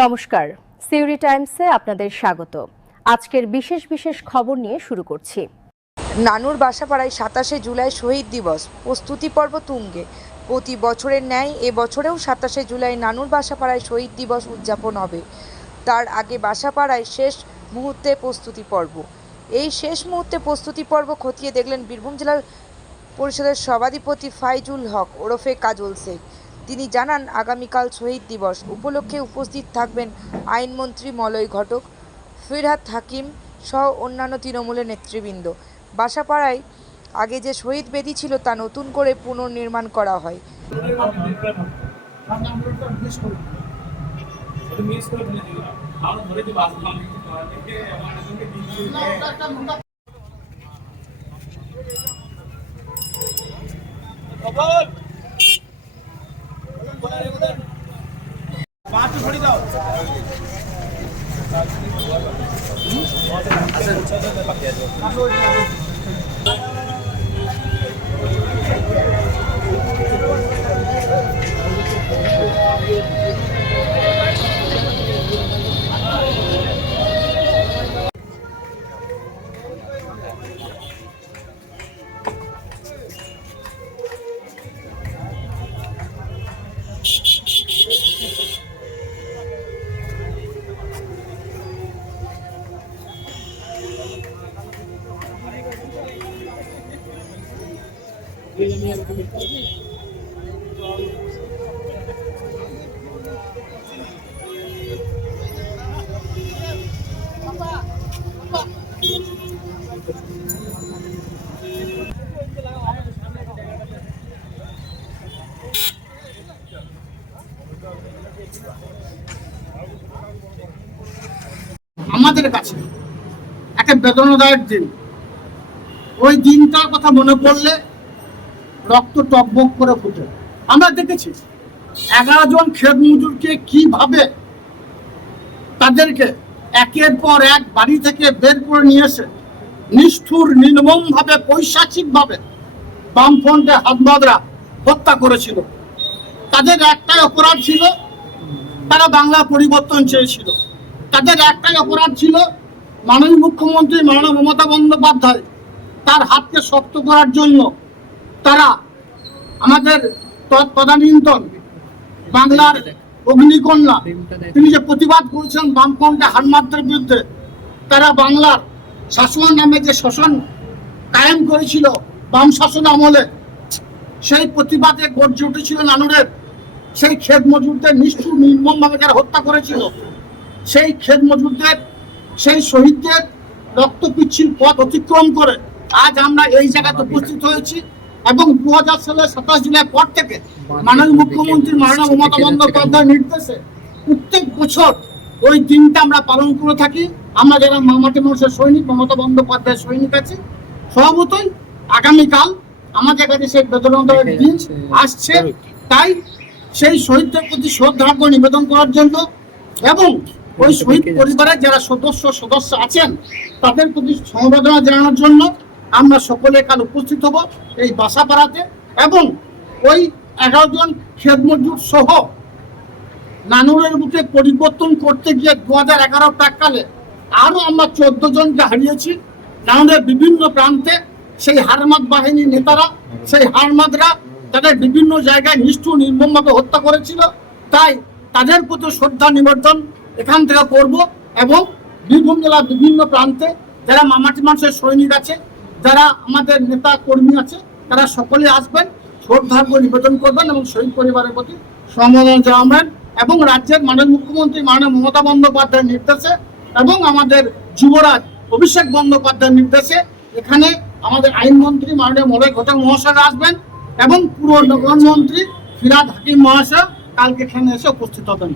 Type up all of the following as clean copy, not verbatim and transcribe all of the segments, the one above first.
নমস্কার, সিউরি টাইমসে আপনাদের স্বাগত। আজকের বিশেষ খবর নিয়ে শুরু করছি। নানুর বাসাপাড়ায় ২৭শে জুলাই শহীদ দিবস প্রস্তুতি পর্ব তুঙ্গে। প্রতি বছরের ন্যায় এবছরেও ২৭শে জুলাই নানুর বাসাপাড়ায় শহীদ দিবস উদযাপন হবে। তার আগে বাসাপাড়ায় শেষ মুহূর্তে প্রস্তুতি পর্ব। এই শেষ মুহূর্তে প্রস্তুতি পর্ব খতিয়ে দেখলেন বীরভূম জেলা পরিষদের সভাধিপতি ফাইজুল হক ওরফে কাজল শেখ। তিনি জানান, আগামীকাল শহীদ দিবস উপলক্ষে উপস্থিত থাকবেন আইনমন্ত্রী মলয় ঘটক, ফিরহাদ হাকিম সহ অন্যান্য তৃণমূলের নেতৃবৃন্দ। বাসাপাড়ায় আগে যে শহীদ বেদি ছিল তা নতুন করে পুনর্নির্মাণ করা হয়। আমাদের কাছে একটা বেদনাদায়ক দিন। ওই দিনটার কথা মনে পড়লে রক্ত টকবক করে ফুটে। আমরা দেখেছি 11 জন ক্ষেত মজুরকে কিভাবে তাদেরকে একের পর এক বাড়ি থেকে বের করে নিয়ে এসে নিষ্ঠুর নির্মমভাবে পৈশাচিকভাবে বামফ্রন্টে হাতবাদরা হত্যা করেছিল। তাদের একটাই অপরাধ ছিল, তারা বাংলা পরিবর্তন চেয়েছিল। তাদের একটাই অপরাধ ছিল, মাননীয় মুখ্যমন্ত্রী মাননীয় মমতা বন্দ্যোপাধ্যায় তার হাতকে শক্ত করার জন্য তারা আমাদের তদানীন্তন বাংলার অগ্নিকন্যা তিনি যে প্রতিবাদ করেছেন বামফ্রন্টে হারমাত্রার বিরুদ্ধে, তারা বাংলার শাসন নামে যে শাসন কায়েম করেছিল বাম শাসন আমলে, সেই প্রতিবাদে গর্জে উঠেছিল নানুরের সেই ক্ষেত মজুরদের নিষ্ঠুর নির্মমভাবে যারা হত্যা করেছিল। সেই ক্ষেত মজুরদের, সেই শহীদদের রক্ত পিচ্ছিল পথ অতিক্রম করে আজ আমরা এই জায়গাতে উপস্থিত হয়েছি। এবং 2000 সালের 27 জুলাই পর থেকে মাননীয় মুখ্যমন্ত্রী মাননীয় মমতা বন্দ্যোপাধ্যায়ের নির্দেশে প্রত্যেক বছর ওই দিনটা আমরা পালন করে থাকি। আমরা যারা মামাটি মানুষের সৈনিক, মমতা বন্দ্যোপাধ্যায়ের সৈনিক আছি, স্বভাবতই আগামীকাল আমাদের কাছে সেই বেদনাদায়ক দিন আসছে। তাই সেই শহীদদের প্রতি শ্রদ্ধার্ঘ নিবেদন করার জন্য এবং ওই শহীদ পরিবারের যারা সদস্য আছেন তাদের প্রতি সমবেদনা জানানোর জন্য আমরা সকলে কাল উপস্থিত হব এই বাসাপাড়াতে। এবং ওই 11 জন ক্ষেত মজুর সহ নানুরের বুকে পরিবর্তন করতে গিয়ে 2011 প্রাককালে আরও আমরা 14 জনকে হারিয়েছি। নানুরের বিভিন্ন প্রান্তে সেই হারমাদ বাহিনীর নেতারা, সেই হারমাদরা তাদের বিভিন্ন জায়গায় নিষ্ঠুর নির্মমভাবে হত্যা করেছিল। তাই তাদের প্রতি শ্রদ্ধা নিবেদন এখান থেকে করব। এবং বীরভূম জেলার বিভিন্ন প্রান্তে যারা মামাটি মানুষের সৈনিক আছে, যারা আমাদের নেতা কর্মী আছে, তারা সকলে আসবেন, শ্রদ্ধার্ঘ নিবেদন করবেন এবং শহীদ পরিবারের প্রতি সমবেদনা জানাবেন। এবং রাজ্যের মাননীয় মুখ্যমন্ত্রী মাননীয় মমতা বন্দ্যোপাধ্যায়ের নির্দেশে এবং আমাদের যুবরাজ অভিষেক বন্দ্যোপাধ্যায়ের নির্দেশে এখানে আমাদের আইনমন্ত্রী মাননীয় মলয় ঘটক মহাশয় আসবেন এবং পুরো নগরমন্ত্রী ফিরহাদ হাকিম মহাশয় কালকে এখানে এসে উপস্থিত হবেন।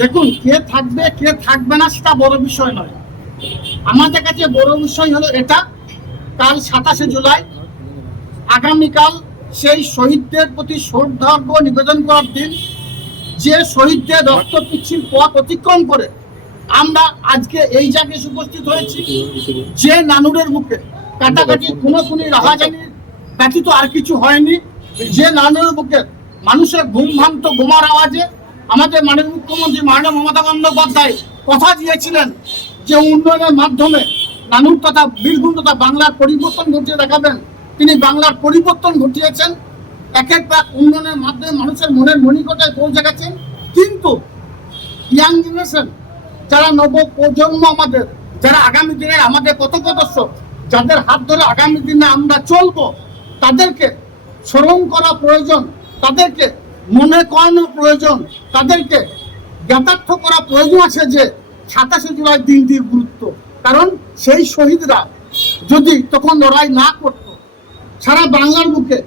দেখুন, কে থাকবে কে থাকবে না সেটা বড় বিষয় নয়। আমাদের কাছে বড় বিষয় হলো এটা, কাল 27শে জুলাই আগামীকাল সেই শহীদদের প্রতি শ্রদ্ধার্ঘ নিবেদন করার দিন। যে শহীদদের রক্ত পিচ্ছিল পথ অতিক্রম করে আমরা আজকে এই জায়গায় উপস্থিত হয়েছি, যে নানুরের মুখে কাটাকাটি খুনোখুনি রাহাজানির ব্যতীত আর কিছু হয়নি, যে নানুরের বুকে মানুষের ঘুমভ্রান্ত বোমার আওয়াজে আমাদের মাননীয় মুখ্যমন্ত্রী মাননীয় মমতা বন্দ্যোপাধ্যায় কথা দিয়েছিলেন যে উন্নয়নের মাধ্যমে নানুর তথা বীরভূম তথা বাংলার পরিবর্তন ঘটিয়ে দেখাবেন। তিনি বাংলার পরিবর্তন ঘটিয়েছেন, এক এক পাক উন্নয়নের মাধ্যমে মানুষের মনের মণিকোটায় পৌঁছে গেছেন। কিন্তু ইয়াং জেনারেশন, যারা নব প্রজন্ম, আমাদের যারা আগামী দিনে আমাদের পথপ্রদর্শক, যাদের হাত ধরে আগামী দিনে আমরা চলবো, তাদেরকে স্মরণ করা প্রয়োজন, তাদেরকে মনে করানো প্রয়োজন, তাদেরকে জ্ঞাতার্থ করা প্রয়োজন আছে যে 27শে জুলাই দিনটির গুরুত্ব। কারণ সেই শহীদরা যদি তখন লড়াই না করত, সারা বাংলার বুকে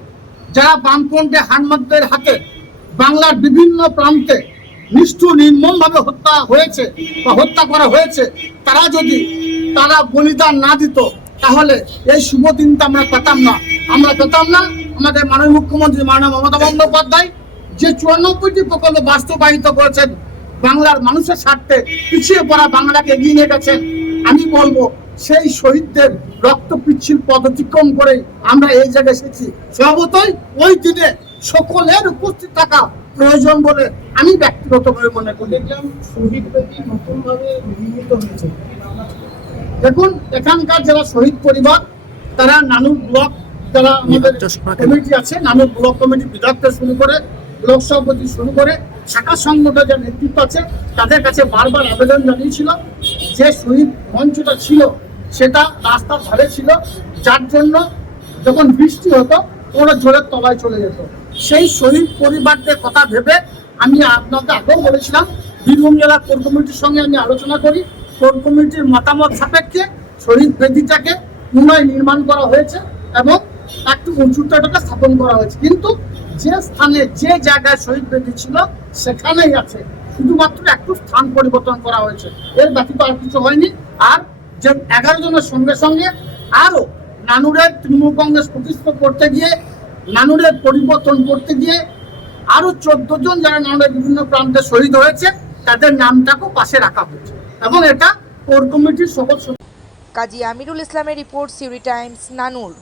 যারা বামপন্থী হানমাদদের হাতে বাংলার বিভিন্ন প্রান্তে নিষ্ঠুর নির্মমভাবে হত্যা হয়েছে বা হত্যা করা হয়েছে, তারা বলিদান না দিত, তাহলে এই শুভ দিনটা আমরা পেতাম না। আমাদের মাননীয় মুখ্যমন্ত্রী মাননীয় মমতা বন্দ্যোপাধ্যায় যে 94টি প্রকল্প বাস্তবায়িত করেছেন, বাংলার মানুষের স্বার্থে পিছিয়ে পড়া বাংলাকে এগিয়ে নিয়ে গেছেন। আমি বলবো সেই শহীদদের রক্ত পিচ্ছিল পথ অতিক্রম করে আমরা এই জায়গায় এসেছি। স্বভাবতই ওই দিনে সকলের উপস্থিত থাকা প্রয়োজন বলে আমি ব্যক্তিগতভাবে মনে করি। শহীদ বেদি নতুনভাবে নির্মিত হয়েছে। দেখুন, এখানকার যারা শহীদ পরিবার, তারা নানুর ব্লক, যারা আমাদের কমিটি আছে, নানুর ব্লক কমিটি বিধায়ক থেকে শুরু করে ব্লক সভাপতি শুরু করে শাখা সংগঠনের যে নেতৃত্ব আছে, তাদের কাছে বারবার আবেদন জানিয়েছিল যে শহীদ মঞ্চটা ছিল সেটা রাস্তার ধারে ছিল, যার জন্য যখন বৃষ্টি হতো ওরা জোরের তলায় চলে যেত। সেই শহীদ পরিবারদের কথা ভেবে আমি আপনাকে আগেও বলেছিলাম, বীরভূম জেলা কোর কমিটির সঙ্গে আমি আলোচনা করি। কোর কমিটির মতামত সাপেক্ষে শহীদ বেদিটাকে পুনরায় নির্মাণ করা হয়েছে এবং একটু উঁচুটাকে স্থাপন করা হয়েছে। কিন্তু যে স্থানে যে জায়গায় শহীদ বেদি ছিল সেখানেই আছে, শুধুমাত্র একটু স্থান পরিবর্তন করা হয়েছে, এর ব্যতীত আর কিছু হয়নি। আর যে 11 জনের সঙ্গে সঙ্গে আরো নানুরের তৃণমূল কংগ্রেস প্রতিষ্ঠা করতে গিয়ে, নানুরের পরিবর্তন করতে গিয়ে আরো 14 জন যারা নানুরের বিভিন্ন প্রান্তে শহীদ হয়েছে, তাদের নামটাকেও পাশে রাখা হয়েছে এবং এটা কোর কমিটির সদস্য। কাজী আমিরুল ইসলামের রিপোর্ট, সিউরি টাইমস, নানুর।